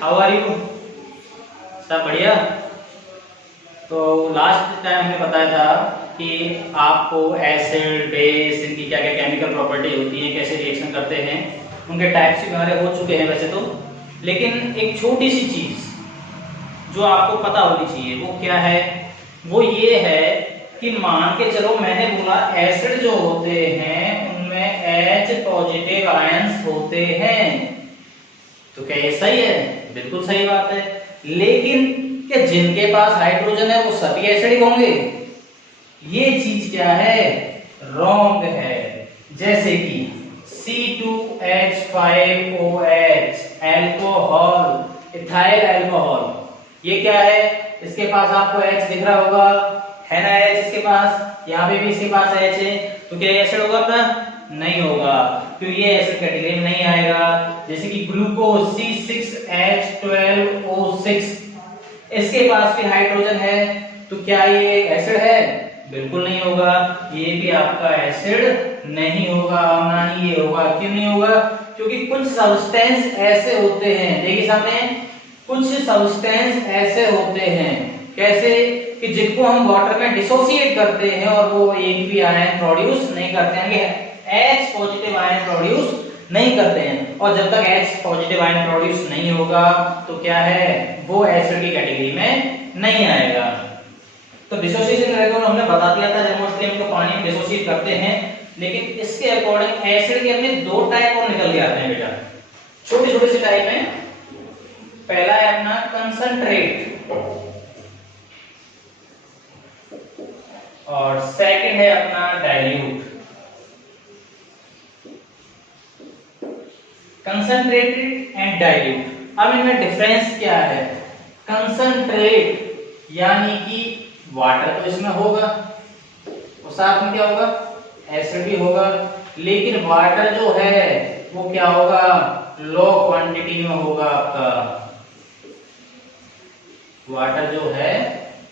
How are you? सब बढ़िया। तो लास्ट टाइम हमने बताया था कि आपको एसिड, बेस, इनकी क्या क्या केमिकल प्रॉपर्टी होती है, कैसे रिएक्शन करते हैं, उनके टाइप्स भी हमारे हो चुके हैं वैसे तो। लेकिन एक छोटी सी चीज जो आपको पता होनी चाहिए वो क्या है, वो ये है कि मान के चलो मैंने बोला एसिड जो होते हैं उनमें H पॉजिटिव आयंस होते हैं, तो क्या ये सही है? बिल्कुल सही बात है। लेकिन क्या जिनके पास हाइड्रोजन है वो सभी एसिडिक होंगे? ये चीज क्या है? रॉन्ग है। जैसे कि C2H5OH एल्कोहल, इथाइल अल्कोहल, ये क्या है? इसके पास आपको H दिख रहा होगा, है ना? H इसके पास, यहाँ पे भी इसके पास H है, तो क्या ये एसिड होगा अपना? नहीं होगा, क्योंकि ये एसिड कैटेगरी में नहीं आएगा। जैसे कि ग्लूकोज C6H12O6, इसके पास भी हाइड्रोजन है, तो क्या ये एसिड है? बिल्कुल नहीं होगा, ये भी आपका एसिड नहीं होगा, ना ही ये होगा। क्यों नहीं होगा? क्योंकि कुछ सब्सटेंस ऐसे होते हैं, देखिए सामने, कुछ सब्सटेंस ऐसे होते हैं, कैसे कि जिनको हम वाटर में डिसोसिएट करते हैं और वो एक भी आयन प्रोड्यूस नहीं करते हैं, H पॉजिटिव आयन प्रोड्यूस नहीं करते हैं। और जब तक H पॉजिटिव आयन प्रोड्यूस नहीं होगा तो क्या है? वो एसिड की कैटेगरी में नहीं आएगा। तो डिसोसिएशन रेट हमने बता दिया था, जब मोस्टली हम तो पानी में डिसोसिएट करते हैं, लेकिन इसके अकॉर्डिंग एसिड के अपने दो टाइप और निकल के आते हैं बेटा, छोटे छोटे से टाइप में। पहला है अपना कंसंट्रेट और सेकंड है अपना डाइल्यूट। Concentrated and dilute. अब इनमें डिफरेंस क्या है? कंसंट्रेट यानी कि वाटर तो इसमें होगा और साथ में क्या होगा? एसिड भी होगा, लेकिन वाटर जो है वो क्या होगा? लो क्वांटिटी में होगा आपका। वाटर जो है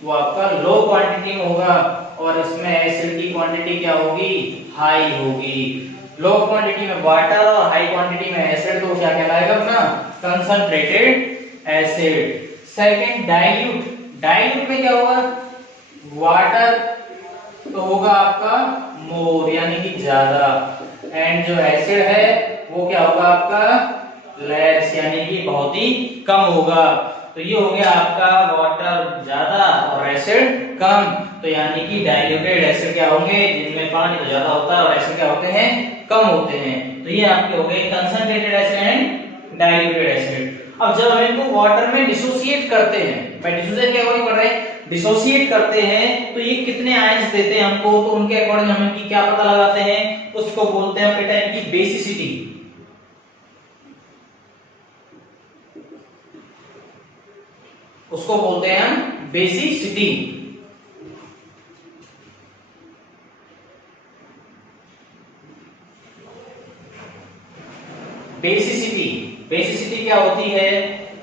वो आपका लो क्वांटिटी में होगा और इसमें एसिड की क्वांटिटी क्या होगी? हाई होगी। लो क्वांटिटी में वाटर और हाई क्वांटिटी में एसिड, तो क्या कहलाएगा अपना? Concentrated acid. Second dilute. Dilute में क्या होगा? वाटर तो होगा आपका मोर यानी कि ज्यादा, एंड जो एसिड है वो क्या होगा आपका? लेस यानी कि बहुत ही कम होगा। तो ये हो गया आपका वाटर ज्यादा और एसिड कम, तो यानी कि डाइल्यूटेड एसिड क्या होंगे? जिनमें पानी तो ज्यादा होता है और एसिड क्या होते हैं? कम होते हैं। तो ये आपके हो गए concentrated acid and diluted acid. अब जब हम इनको वाटर में डिसोसिएट करते हैं, भाई डिसोसिएट के अकॉर्डिंग पढ़ रहे हैं, डिसोसिएट करते हैं तो ये कितने आयंस देते हैं हमको, तो उनके अकॉर्डिंग हम इनकी क्या पता लगाते हैं? उसको बोलते हैं बेटा इनकी बेसिसिटी। उसको बोलते हैं हम बेसिसिटी। बेसिसिटी, बेसिसिटी क्या होती है?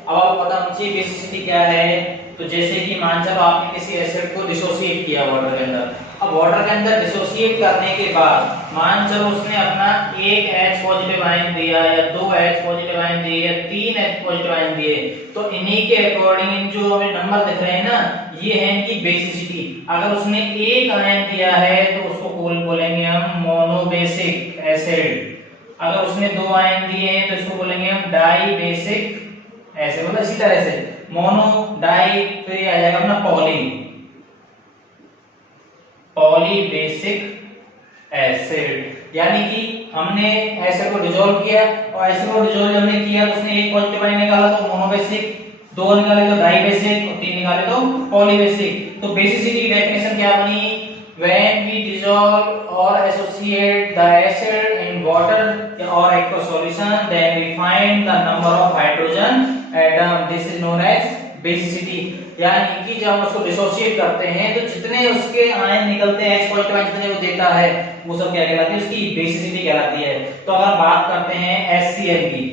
अब आपको पता होना चाहिए बेसिसिटी क्या है। तो जैसे कि मान चलो आपने किसी एसिड को डिसोसिएट किया वाटर के अंदर, अब वाटर के अंदर डिसोसिएट करने के बाद मान चलो उसने अपना एक H पॉजिटिव आयन दिया या दो H पॉजिटिव आयन दिए या तीन H पॉजिटिव आयन दिए, तो इन्हीं के अकॉर्डिंग इन जो हमें नंबर दिख रहे हैं ना, ये है इनकी बेसिसिटी। अगर उसने एक आयन दिया है तो उसको बोलेंगे हम मोनोबेसिक एसिड। अगर उसने दो आयन दिए हैं तो इसको बोलेंगे हम डाई बेसिक एसिड। मतलब इसी तरह से मोनो, डाई, फिर आ जाएगा अपना पॉली, पॉली बेसिक एसिड। यानी कि हमने एसिड को डिसॉल्व किया और एसिड को डिसॉल्व हमने किया तो उसने एक पॉजिटिव आयन निकाला तो मोनोबेसिक, दो निकाले तो डाई बेसिक और तीन निकाले तो पॉली बेसिक। तो बेसिसिटी की डेफिनेशन क्या बनी? when we dissolve or associate the acid in water or aqueous solution, then we find the number of hydrogen atom. This is known as basicity। यानी कि जब हम उसको डिसोसिएट करते हैं तो जितने उसके आयन निकलते हैं, H पॉजिटिव आयन जितने वो देता है, वो सब क्या कहलाती है? उसकी बेसिसिटी कहलाती है। तो अगर बात करते हैं HCl की,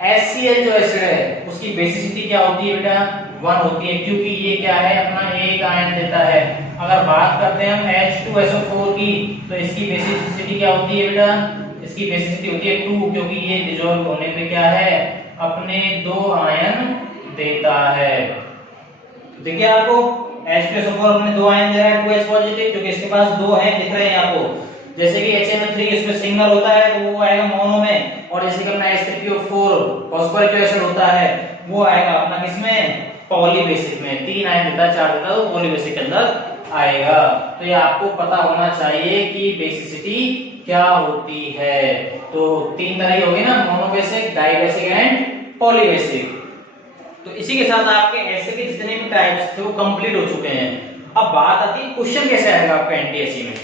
HCl जो एसिड है उसकी बेसिसिटी क्या होती है बेटा? 1 होती है, क्योंकि ये क्या है? अपना एक आयन देता है। अगर बात करते हैं हम H2SO4 की, तो इसकी बेसिसिटी क्या होती है बेटा? इसकी बेसिसिटी होती है 2, क्योंकि ये डिसॉल्व होने पे क्या है, अपने 2 आयन देता है। देखिए आपको H2SO4 अपने 2 आयन दे रहा है 2H पॉजिटिव, क्योंकि इसके पास 2 हैं दिख रहे हैं आपको। जैसे कि HMN3 इसमें सिंगल होता है तो वो आएगा मोनो में, और जैसे कि अपना H3PO4 फास्फोरिक एसिड होता है वो आएगा अपना किसमें, पॉली बेसिक में। 3 आयन देता है, 4 देता है तो पॉली बेसिक के अंदर आएगा। तो ये आपको पता होना चाहिए कि बेसिसिटी क्या होती है। तो 3 तरह की होगी ना, mono basic, di basic and poly basic. तो इसी के साथ आपके एसिड के जितने भी टाइप्स थे वो कंप्लीट हो चुके हैं। अब बात आती है क्वेश्चन कैसे आएगा आपका एनटीएससी में।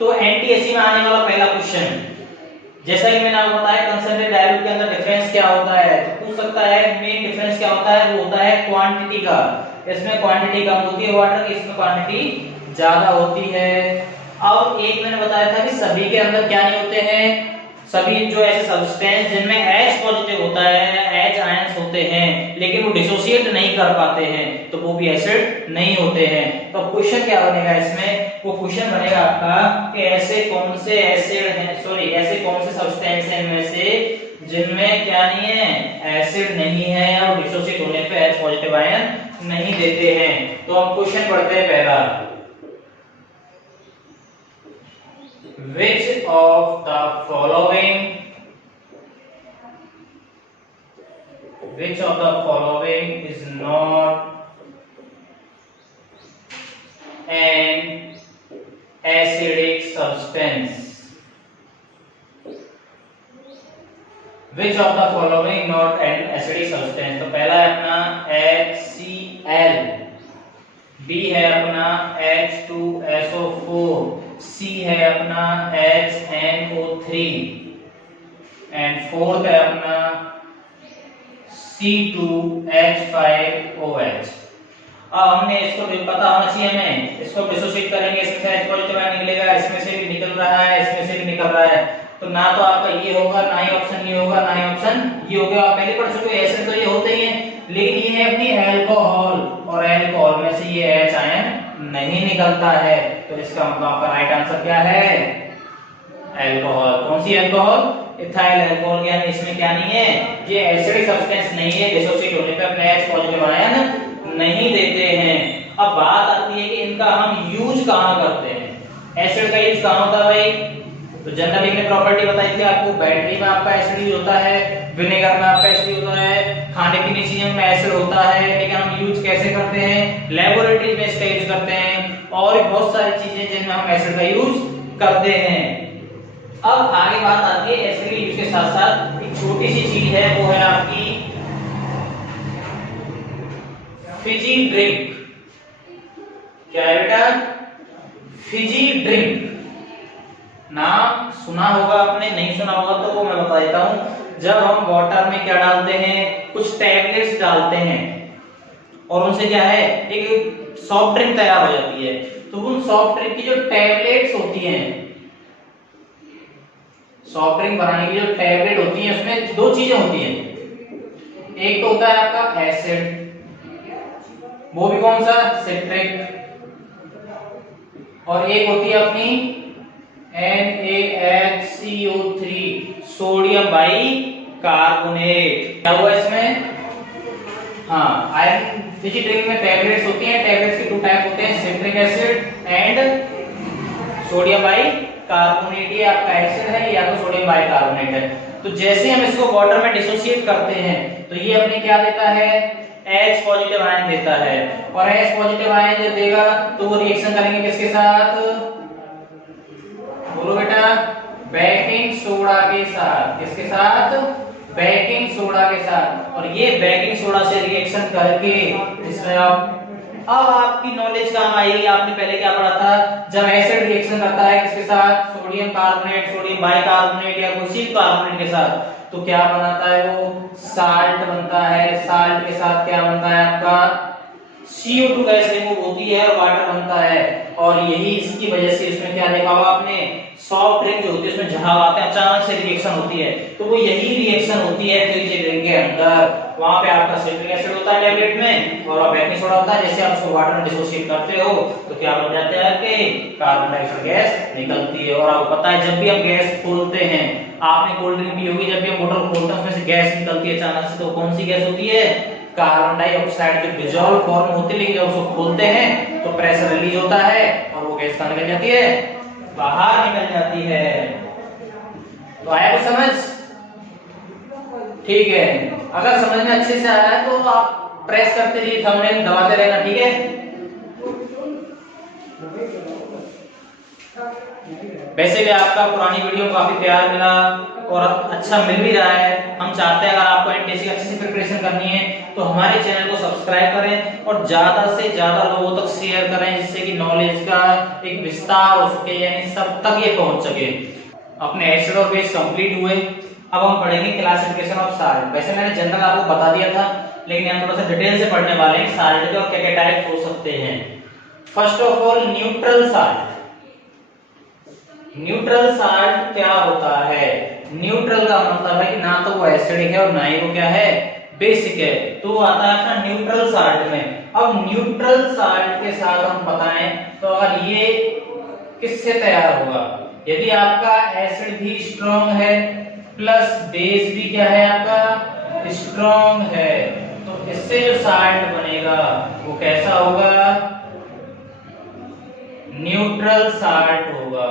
तो एनटीएससी में आने वाला पहला क्वेश्चन, जैसा कि मैंने आपको बताया कंसंट्रेटेड डाइल्यूट के अंदर डिफरेंस क्या होता है, तो पूछ सकता है मेन डिफरेंस क्या होता है, वो होता है क्वांटिटी का। इसमें क्वांटिटी कम होती है वाटर की, इसमें क्वांटिटी ज्यादा होती है। अब एक मैंने बताया था कि सभी के अंदर क्या नहीं होते हैं, सभी जो ऐसे सब्सटेंस जिनमें H पॉजिटिव होता है, H आयंस होते हैं, लेकिन वो डिसोसिएट नहीं कर पाते हैं, तो वो भी एसिड नहीं होते हैं। तो क्वेश्चन क्या बनेगा इसमें, वो क्वेश्चन बनेगा आपका कि ऐसे कौन से एसिड हैं, सॉरी ऐसे कौन से सब्सटेंस हैं इनमें से जिनमें क्या नहीं है, एसिड नहीं है और डिसोसिएट होने पे H पॉजिटिव आयन नहीं देते हैं। तो हम क्वेश्चन पढ़ते हैं पहला, which of the following is not an acidic substance? Which of the following not an acidic substance? तो पहला है अपना HCl, B है अपना H2SO4, C है अपना HNO3 एंड फोर्थ है अपना C2H5OH। अब हमने इसको पता होना चाहिए हमें, इसको डिसोसिएट करेंगे, इसमें से H पॉजिटिव आयन निकलेगा, इसमें से भी निकल रहा है, इसमें से भी निकल रहा है। तो ना तो आपका ये होगा, ना ही ऑप्शन ये होगा, ना ही ऑप्शन ये होगा। आप पहले पढ़ चुके हो एसिड तो ये होते ही हैं, लेकिन ये है अपनी अल्कोहल, और अल्कोहल में से ये H आयन नहीं निकलता है। तो इसका मतलब आपका राइट आंसर क्या है, अल्कोहल। कौन सी अल्कोहल, इथाइल अल्कोहल। यानी इसमें क्या नहीं है, ये एसिडिक सब्सटेंस नहीं है, डिसोसिएट होने पे अपने H पॉजिटिव आयन नहीं देते हैं। अब बात आती है कि इनका हम यूज कहां करते हैं। एसिड का यूज कहां होता है भाई, तो जनरली हमने प्रॉपर्टी बताई थी आपको, बैटरी में आपका एसिड यूज होता है, विनेगर में आपका एसिड यूज होता है, खाने पीने चीजों में एसिड होता है। लेकिन हम यूज कैसे करते हैं, लेबोरेटरी में इसका यूज करते हैं, और बहुत सारी चीजें जिनमें हम एसिड का यूज करते हैं। अब आगे बात आती है एसिड के यूज के साथ साथ एक छोटी सी चीज है, वो है आपकी फिजी ड्रिंक। क्या है बेटा, फिजी ड्रिंक। नाम सुना होगा आपने, नहीं सुना होगा तो वो मैं बता देता हूं। जब हम वाटर में क्या डालते हैं, कुछ टैबलेट्स डालते हैं, और उनसे क्या है एक सॉफ्ट ड्रिंक तैयार हो जाती है। तो उन सॉफ्ट ड्रिंक की जो टैबलेट्स होती हैं, सॉफ्ट ड्रिंक बनाने की जो टैबलेट होती है, उसमें 2 चीजें होती हैं। एक तो होता है आपका एसिड, वो भी कौन सा, सिट्रिक, और एक होती है अपनी NaHCO3 सोडियम बाइकार्बोनेट। क्या हुआ इसमें, हाँ आयरन फिजी ड्रिंक में टैबलेट्स होती हैं, टैबलेट्स के 2 टाइप होते हैं, citric acid and sodium bicarbonate. ये आपका एसिड है या तो सोडियम बाइकार्बोनेट है। तो जैसे हम इसको वाटर में डिसोसिएट करते हैं तो ये अपने क्या देता है, H पॉजिटिव आयन देता है, और H पॉजिटिव आयन जब देगा तो वो रिएक्शन करेंगे किसके साथ, बोलो बेटा, बेकिंग सोडा के साथ। किसके साथ, बेकिंग सोडा के साथ। और ये बेकिंग सोडा से रिएक्शन करके इसमें अब आपकी नॉलेज काम आएगी। आपने पहले क्या पढ़ा था, जब एसिड रिएक्शन करता है किसके साथ, सोडियम कार्बोनेट, सोडियम बाइकार्बोनेट या कोई कार्बोनेट के साथ, तो क्या बनाता है, वो साल्ट बनता है। साल्ट के साथ क्या बनता है आपका, CO2 गैस रिमूव होती है, वाटर बनता है। और यही इसकी वजह से इसमें क्या देखा होगा आपने, सॉफ्ट ड्रिंक जो होती है उसमें जहां आते हैं अचानक से रिएक्शन होती है, तो वो यही रिएक्शन होती है फिजी ड्रिंक के अंदर। वहां पे आपका सिट्रिक एसिड होता है टैबलेट में, और बेकिंग सोडा होता है। जैसे आप उसको वाटर में डिसोसिएट करते हो तो क्या बन जाता है कि कार्बन डाइऑक्साइड गैस निकलती है। और आपको पता है जब भी हम गैस खोलते हैं आपने कोल्ड ड्रिंक पी होगी, जब भी हम बोतल खोलते हैं उसमें से गैस निकलती है अचानक से, तो कौन सी गैस होती है? कार्बन डाइऑक्साइड, जो डिसॉल्व फॉर्म होती है, लेकिन जब उसको खोलते हैं तो प्रेशर रिलीज होता है और वो गैस कहाँ निकल जाती है? बाहर निकल जाती है। तो आया कुछ समझ? ठीक है, अगर समझ में अच्छे से आया है तो आप प्रेस करते रहिए, थंबनेल दबाते रहना, ठीक है? वैसे भी आपका पुरानी वीडियो काफी प्यार मिला और अच्छा मिल भी रहा है। हम चाहते हैं अगर आपको एनटीएससी की अच्छे से प्रिपरेशन करनी है तो हमारे चैनल को सब्सक्राइब करें और ज्यादा से ज्यादा लोगों तक शेयर करें, जिससे कि नॉलेज का एक विस्तार हो सके, यानी सब तक ये पहुंच सके। अपने एसिड और बेस कंप्लीट हुए, अब हम पढ़ेंगे क्लासिफिकेशन ऑफ साल्ट। वैसे मैंने जनरल आपको बता दिया था, लेकिन हम थोड़ा सा डिटेल से पढ़ने वाले हैं साल्ट के और क्या क्या टाइप्स हो सकते हैं। First of all neutral salt. Neutral salt क्या होता है? न्यूट्रल का मतलब है कि ना तो वो एसिडिक है और ना ही वो क्या है? बेसिक है, तो वो आता है अपना न्यूट्रल साल्ट में। अब न्यूट्रल साल्ट के साथ हम बताएं तो अगर ये किससे तैयार होगा? यदि आपका एसिड भी स्ट्रॉन्ग है प्लस बेस भी क्या है आपका? स्ट्रॉन्ग है, तो इससे जो साल्ट बनेगा वो कैसा होगा? न्यूट्रल साल्ट होगा।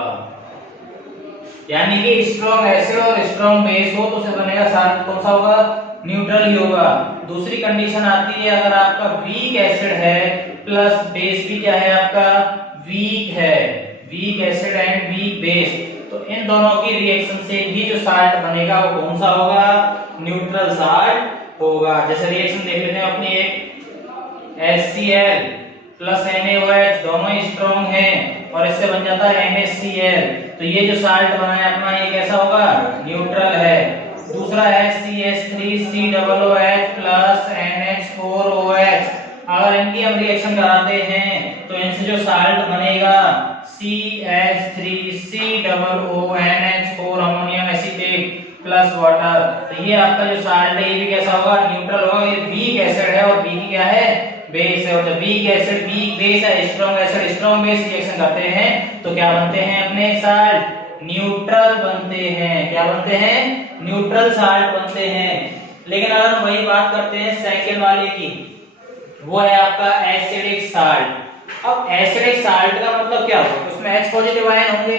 यानी कि स्ट्रॉन्ग एसिड और स्ट्रॉन्ग बेस हो तो उसे बनेगा साल्ट कौन सा होगा? न्यूट्रल ही होगा। दूसरी कंडीशन आती है अगर आपका वीक एसिड है प्लस बेस भी क्या है आपका? वीक है, weak acid and weak base, तो इन दोनों की रिएक्शन से भी जो साल्ट बनेगा वो कौन सा होगा? न्यूट्रल साल्ट होगा। जैसे रिएक्शन देख लेते हैं अपनी, एक HCl प्लस NaOH दोनों ही स्ट्रॉन्ग हैं और इससे बन जाता है NaCl, तो ये जो साल्ट बना है अपना ये कैसा होगा? न्यूट्रल है। दूसरा है CH3COOH प्लस NH4OH, अगर इनकी हम रिएक्शन कराते हैं तो इनसे जो साल्ट बनेगा CH3COONH4 ammonium acetate plus water, तो ये आपका जो साल्ट है ये भी कैसा होगा? न्यूट्रल होगा। ये वीक एसिड है और वीक क्या है? बेस है। और जब वीक एसिड वीक बेस है, strong acid strong base reaction करते हैं तो क्या बनते हैं अपने साल्ट? न्यूट्रल बनते हैं। क्या बनते हैं? न्यूट्रल साल्ट बनते हैं। लेकिन अगर हम वही बात करते हैं सेकंड वाले की, वो है आपका एसिडिक साल्ट। अब एसिडिक साल्ट का मतलब क्या होगा? उसमें H पॉजिटिव आयन होंगे।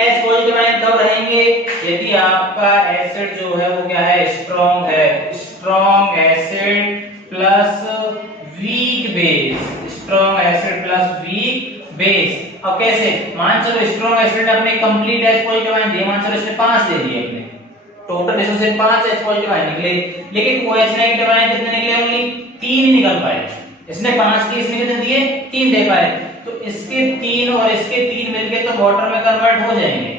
H पॉजिटिव आयन कब रहेंगे? यदि आपका एसिड जो है वो क्या है? स्ट्रॉन्ग है। Strong acid plus weak base, strong acid plus weak base. अब कैसे? मान चलो स्ट्रॉन्ग एसिड ने अपने कंप्लीट H पॉजिटिव आयन दिए, मान चलो इसने 5 दे दिए अपने, टोटल इसमें से 5 H पॉजिटिव आयन निकले, लेकिन OH नेगेटिव आयन कितने निकले? ओनली 3 ही निकल पाए। इसने 5 के, इसने कितने दिए? 3 दे पाए, तो इसके 3 और इसके 3 मिलके तो वाटर में कन्वर्ट हो जाएंगे,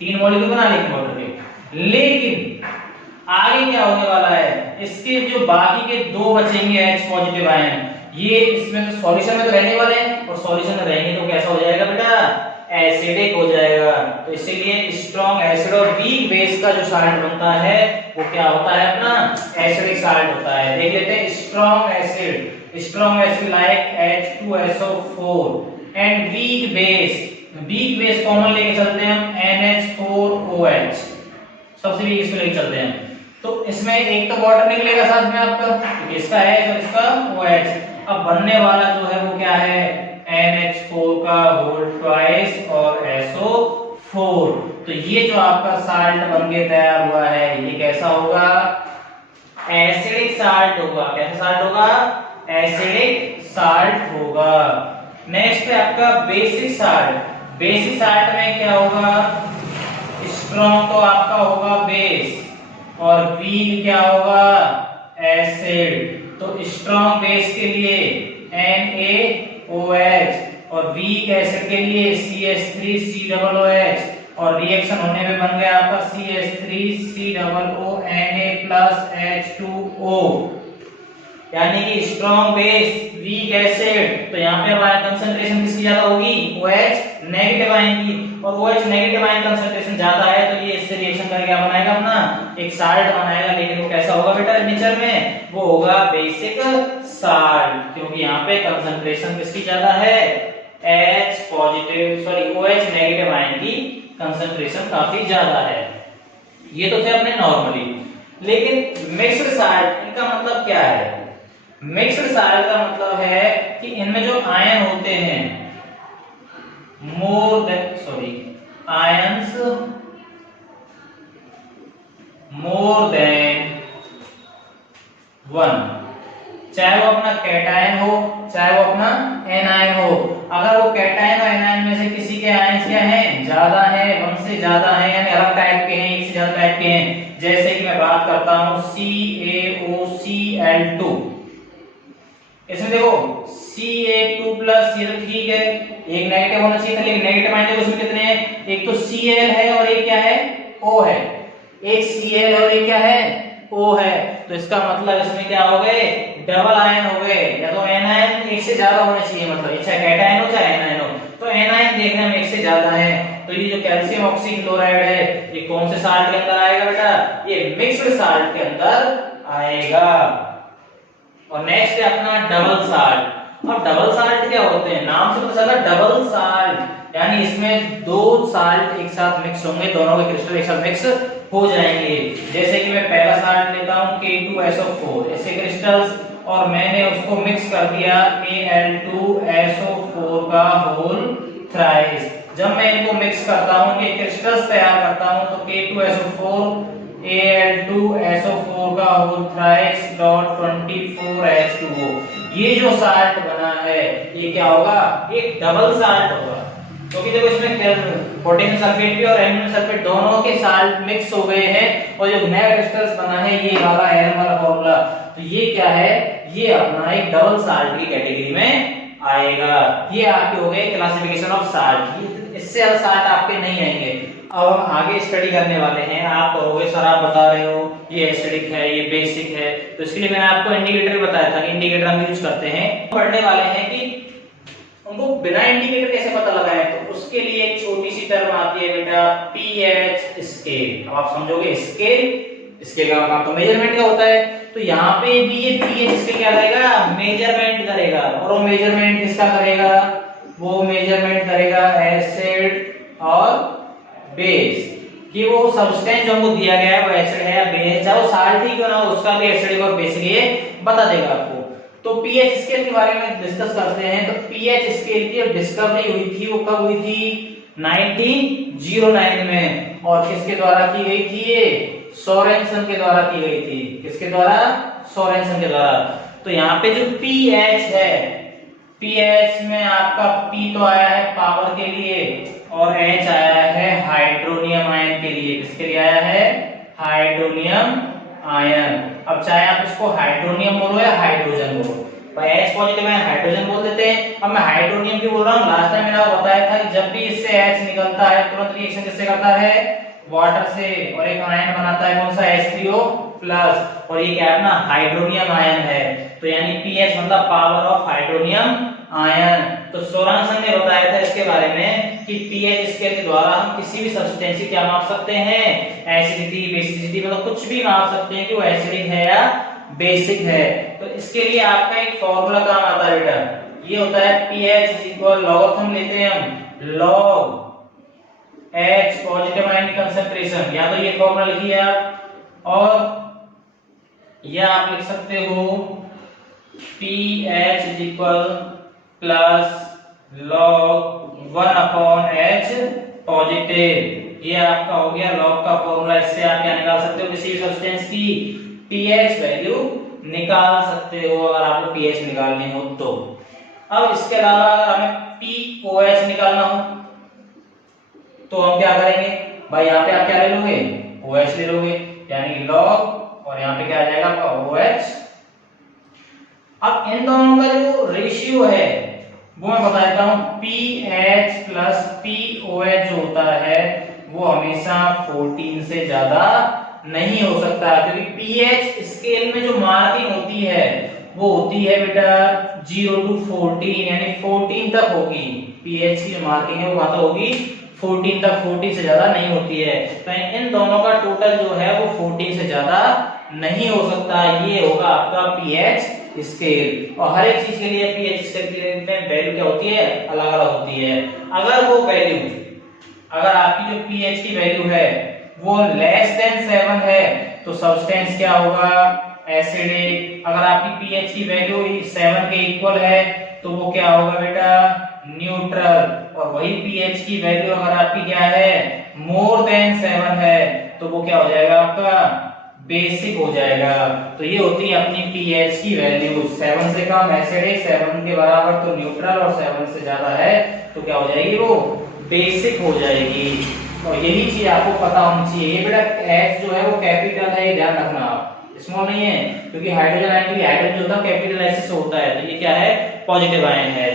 3 मॉलिक्यूल बना लेंगे वाटर के। लेकिन आगे क्या होने वाला है? इसके जो बाकी के 2 बचेंगे H पॉजिटिव आयन, ये इसमें तो सॉल्यूशन में तो रहने वाले हैं, और सॉल्यूशन में रहेंगे तो कैसा हो जाएगा बेटा? एसिडिक हो जाएगा। तो इसीलिए स्ट्रॉन्ग एसिड और वीक बेस का जो साल्ट बनता है वो क्या होता है अपना? एसिडिक साल्ट होता है। देख लेते हैं strong acid like H2SO4 and weak base common लेके चलते हैं हम NH4OH, सबसे वीक इसमें लेके चलते हैं, तो इसमें एक तो वाटर निकलेगा साथ में आपका, तो इसका H और इसका OH। अब बनने वाला जो है वो क्या है? NH4 का होल ट्वाइस और SO4, तो ये जो आपका साल्ट बन के तैयार हुआ है ये कैसा होगा? एसिडिक साल्ट होगा। कैसा साल्ट होगा? एसिडिक साल्ट होगा। नेक्स्ट है आपका बेसिक साल्ट। बेसिक साल्ट में क्या होगा? स्ट्रॉन्ग तो आपका होगा बेस और वीक क्या होगा? एसिड। तो स्ट्रॉन्ग बेस के लिए NaOH और वीक एसिड के लिए CH3COOH, और रिएक्शन होने में बन गया आपका CH3COONA प्लस H2O, यानी कि स्ट्रॉन्ग बेस वीक एसिड। तो यहाँ पे हमारा कंसंट्रेशन किसकी ज्यादा होगी? OH नेगेटिव आयन की, और OH नेगेटिव आयन कंसंट्रेशन ज्यादा है तो ये इससे रिएक्शन करके क्या बनाएगा? अपना एक साल्ट बनाएगा। लेकिन वो कैसा होगा बेटा नेचर में? वो होगा बेसिक साल्ट, क्योंकि यहाँ पे कंसंट्रेशन किसकी ज्यादा है? OH नेगेटिव आयन की कंसंट्रेशन काफी ज्यादा है। ये तो थे अपने नॉर्मली, लेकिन मिक्स्ड साल्ट इनका मतलब क्या है? मिक्स्ड साल्ट का मतलब है कि इनमें जो आयन होते हैं आयंस मोर देन वन, चाहे वो अपना कैटायन हो चाहे वो अपना एनायन हो। अगर वो कैटायन और एनायन में से किसी के आयंस क्या हैं, ज्यादा हैं, वन से ज्यादा हैं, यानी अलग टाइप के हैं, एक से ज्यादा टाइप के हैं, जैसे कि मैं बात करता हूं CaOCl2, इसमें देखो Ca2 प्लस, ये तो ठीक है, एक नेगेटिव होना चाहिए था, लेकिन नेगेटिव आयन देखो इसमें कितने हैं, एक तो Cl है और एक क्या है, O है, एक Cl है और एक क्या है, O है। तो इसका मतलब इसमें क्या हो गए, डबल आयन हो गए, या तो एनायन एक से ज्यादा होना चाहिए, मतलब चाहे कैटायन हो चाहे एनायन हो, तो एनायन देखने में एक से ज्यादा है। तो ये जो कैल्शियम ऑक्सीक्लोराइड है ये कौन से साल्ट के अंदर आएगा बेटा, ये मिक्स्ड साल्ट के अंदर आएगा। और नेक्स्ट है अपना डबल साल्ट। अब डबल साल्ट क्या होते हैं, नाम से पता चला डबल साल्ट, यानी इसमें दो साल्ट एक साथ मिक्स होंगे, दोनों के क्रिस्टल एक साथ मिक्स हो जाएंगे। जैसे कि मैं पहला साल्ट लेता हूं K2SO4 ऐसे क्रिस्टल्स, और मैंने उसको मिक्स कर दिया Al2SO4 का होल थ्राइस। जब मैं इनको मिक्स करता हूं, ये क्रिस्टल्स तैयार करता हूं, तो K2SO4 Al2SO4 का होल थ्राइस डॉट 24H2O, ये जो साल्ट बना है ये क्या होगा, एक डबल साल्ट होगा, क्योंकि देखो इसमें पोटेशियम सल्फेट भी और एल्युमिनियम सल्फेट दोनों के साल्ट मिक्स हो गए हैं, और जो नया क्रिस्टल्स बना है ये वाला एन वाला फॉर्मूला, तो ये क्या है, ये अपना एक डबल साल्ट की कैटेगरी में आएगा। ये आपके हो गए क्लासिफिकेशन ऑफ साल्ट, इससे ज्यादा साल्ट आपके नहीं आएंगे। अब हम आगे स्टडी करने वाले हैं। आप कहोगे सर आप बता रहे हो ये एसिडिक है ये बेसिक है, तो इसके लिए मैंने आपको इंडिकेटर बताया था कि इंडिकेटर हम यूज करते हैं। पढ़ने वाले हैं कि उनको बिना इंडिकेटर कैसे पता लगाएं, तो उसके लिए एक छोटी सी टर्म आती है बेटा पीएच स्केल। अब आप समझोगे स्केल, स्केल का काम तो मेजरमेंट का होता है, तो यहाँ पे भी ये पीएच स्केल क्या करेगा, मेजरमेंट करेगा। और वो मेजरमेंट किसका करेगा, वो मेजरमेंट करेगा एसिड और बेस, कि वो सब्सटेंस जो हमको दिया गया है वो एसिड है या बेस, चाहे वो साल्ट ही क्यों ना हो, उसका भी एसिडिक और बेसिक ये बता देगा आपको। तो पीएच स्केल के बारे में डिस्कस करते हैं। तो पीएच स्केल की डिस्कवरी हुई थी, वो कब हुई थी, 1909 में, और किसके द्वारा की गई थी, ये सोरेनसन के द्वारा की गई थी। किसके द्वारा, सोरेनसन के द्वारा। तो यहाँ पे जो पीएच है, पीएच में आपका पी तो आया है पावर के लिए, और एच आया है हाइड्रोनियम आयन के लिए। किसके लिए आया है, हाइड्रोनियम आयन। अब चाहे आप इसको हाइड्रोनियम बोलो या हाइड्रोजन बोलो, भाई H पॉजिटिव है हाइड्रोजन बोल देते हैं। अब मैं हाइड्रोनियम क्यों बोल रहा हूँ, लास्ट टाइम मैंने आपको बताया था कि जब भी इससे H निकलता है तुरंत रिएक्शन किससे करता है, वाटर से, और एक आयन बनाता है कौन सा, H3O प्लस, और ये क्या है अपना हाइड्रोनियम आयन है। तो यानी पीएच मतलब पावर ऑफ हाइड्रोनियम आयन। तो सोरेनसन ने बताया था इसके बारे में कि पीएच स्केल के द्वारा हम किसी भी सब्सटेंस की क्या माप सकते हैं, एसिडिटी बेसिसिटी, मतलब कुछ भी माप सकते हैं कि वो एसिडिक है या बेसिक है। तो इसके लिए आपका एक फॉर्मूला काम आता है बेटा, ये होता है pH इक्वल लॉगरिथम लेते हैं हम, log H पॉजिटिव आयन की कंसंट्रेशन, या तो ये फॉर्मूला लिखिए आप, और या आप लिख सकते हो pH equal plus log 1/H positive, ये आपका हो गया लॉग का फॉर्मूला। इससे आप क्या निकाल सकते हो, किसी सब्सटेंस की pH वैल्यू निकाल सकते हो, अगर आपको pH निकालनी हो तो। अब इसके अलावा अगर हमें pOH निकालना हो तो हम क्या करेंगे भाई, यहाँ पे आप क्या ले लोगे, OH ले लोगे, यानी log, और यहाँ पे क्या आ जाएगा आपका OH। अब इन दोनों का जो रेशियो है वो मैं बता देता हूं, pH प्लस pOH जो होता है वो हमेशा 14 से ज्यादा नहीं हो सकता, क्योंकि pH स्केल में जो मार्किंग होती है वो होती है बेटा 0 to 14, यानी 14 तक होगी। pH की जो मार्किंग है वो वहां तक होगी 14 तक, 14 से ज्यादा नहीं होती है। तो इन दोनों का टोटल जो है वो 14 से ज्यादा नहीं हो सकता। ये होगा आपका pH स्केल, और हर एक चीज के लिए pH स्केल की वैल्यू क्या होती है, अलग अलग होती है। अगर वो वैल्यू, अगर आपकी जो pH की वैल्यू है वो लेस देन 7 है तो सब्सटेंस क्या होगा, एसिडिक। अगर आपकी पीएच की वैल्यू 7 के इक्वल है तो वो क्या होगा बेटा, न्यूट्रल। और वही पीएच की वैल्यू अगर आपकी क्या है, मोर देन 7 है तो वो क्या हो जाएगा आपका, बेसिक हो जाएगा। तो ये होती है अपनी पीएच की वैल्यू। 7 से कम एसिडिक, 7 के बराबर तो न्यूट्रल, और 7 से ज्यादा है तो क्या हो जाएगी, वो बेसिक हो जाएगी। और यही चीज आपको पता होनी चाहिए। ये बेटा H जो है वो कैपिटल है, ये ध्यान रखना आप, स्मॉल नहीं है, क्योंकि हाइड्रोजन आयन के लिए हाइड्रोजन जो होता है कैपिटल एस से होता है, तो ये क्या है, पॉजिटिव आयन है।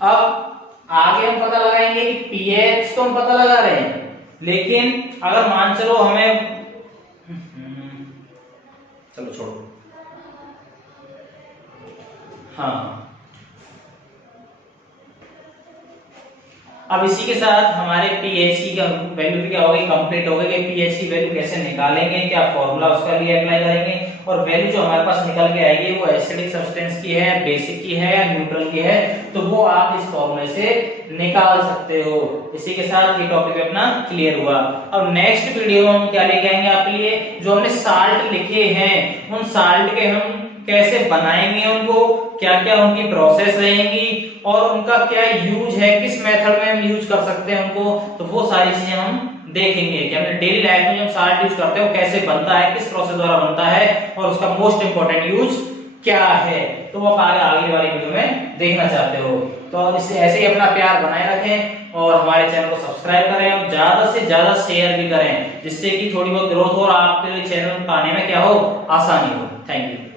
अब आगे हम पता लगाएंगे कि पीएच तो हम पता लगा रहे हैं, लेकिन अगर मान चलो हमें, चलो छोड़ो, हाँ, अब इसी के साथ हमारे पीएच की वैल्यू भी क्या होगी, कंप्लीट हो गई कि पीएच की वैल्यू कैसे निकालेंगे, क्या फॉर्मूला उसका लिए अप्लाई करेंगे, और वैल्यू जो हमारे पास निकल के आएगी वो एसिडिक सब्सटेंस की है, बेसिक की है या न्यूट्रल की है, तो वो आप इस फॉर्मूले से निकाल सकते हो। इसी के साथ ये टॉपिक अपना क्लियर हुआ। अब नेक्स्ट वीडियो में हम क्या लेके आएंगे आपके लिए, जो हमने साल्ट लिखे हैं उन साल्ट के हम कैसे बनाएंगे, उनको क्या क्या उनकी प्रोसेस रहेंगी और उनका क्या यूज है, किस मेथड में हम यूज कर सकते हैं उनको, तो वो सारी चीजें हम देखेंगे कि हमने डेली लाइफ में जब साल्ट यूज करते हैं वो कैसे बनता है, किस प्रोसेस द्वारा बनता है और उसका मोस्ट इंपोर्टेंट यूज क्या है। तो वो आप आगे वाली वीडियो में देखना चाहते हो तो इससे ऐसे ही अपना प्यार बनाए रखें और हमारे चैनल को सब्सक्राइब करें और ज्यादा से ज्यादा शेयर भी करें, जिससे कि थोड़ी बहुत ग्रोथ हो और आपके चैनल पाने में क्या हो, आसानी हो। Thank you.